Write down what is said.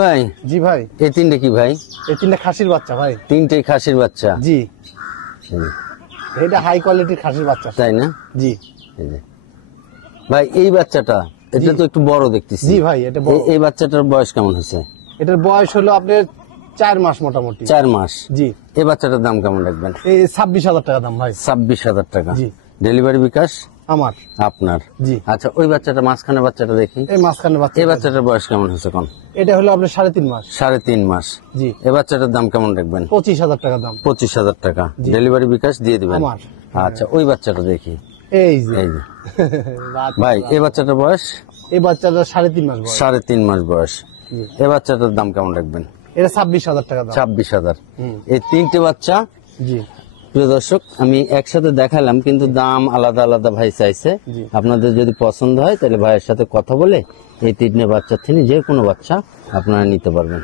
ভাই। জি ভাই। এই তিনটে কি ভাই? এই তিনটে খাসির বাচ্চা ভাই। তিনটেই খাসির বাচ্চা? জি। এটা হাই কোয়ালিটির খাসির বাচ্চা, তাই না? জি ভাই। এই বাচ্চাটা, এটা তো একটু বড় দেখতেছি। জি ভাই, এটা বড়। এই বাচ্চাটার বয়স কেমন হয়েছে? এটার বয়স হলো আপনার 4 মাস মোটামুটি। 4 মাস। জি। এই বাচ্চাটার দাম কেমন রাখবেন? এই 26,000 টাকা দাম ভাই। 26,000 টাকা। জি। ডেলিভারি বিকাশ আমার। আপনার? জি। আচ্ছা, ওই বাচ্চাটা, মাঝখানে বাচ্চাটা দেখি। এই মাঝখানে বাচ্চা। এই বাচ্চাটার বয়স কেমন হয়েছে কোন? এটা হলো আপনার 3.5 মাস। 3.5 মাস। জি। এই বাচ্চাটার দাম কেমন রাখবেন? 25,000 টাকা দাম। 25,000 টাকা। ডেলিভারি বিকাশ দিয়ে দিবেন? আমার। আচ্ছা, ওই বাচ্চাটা দেখি। এই যে এই যে ভাই, এই বাচ্চাটার বয়স? এই বাচ্চাটা 3.5 মাস বয়স। 3.5 মাস বয়স। জি। এই বাচ্চাটার দাম কেমন রাখবেন? এটা 26,000 টাকা দাম। 26,000। এই তিনটে বাচ্চা। জি। প্রিয় দর্শক, আমি একসাথে দেখালাম, কিন্তু দাম আলাদা আলাদা ভাই চাইছে। জি। আপনাদের যদি পছন্দ হয় তাহলে ভাইয়ের সাথে কথা বলে এই তিনটে বাচ্চা থেকে যে কোনো বাচ্চা আপনারা নিতে পারবেন।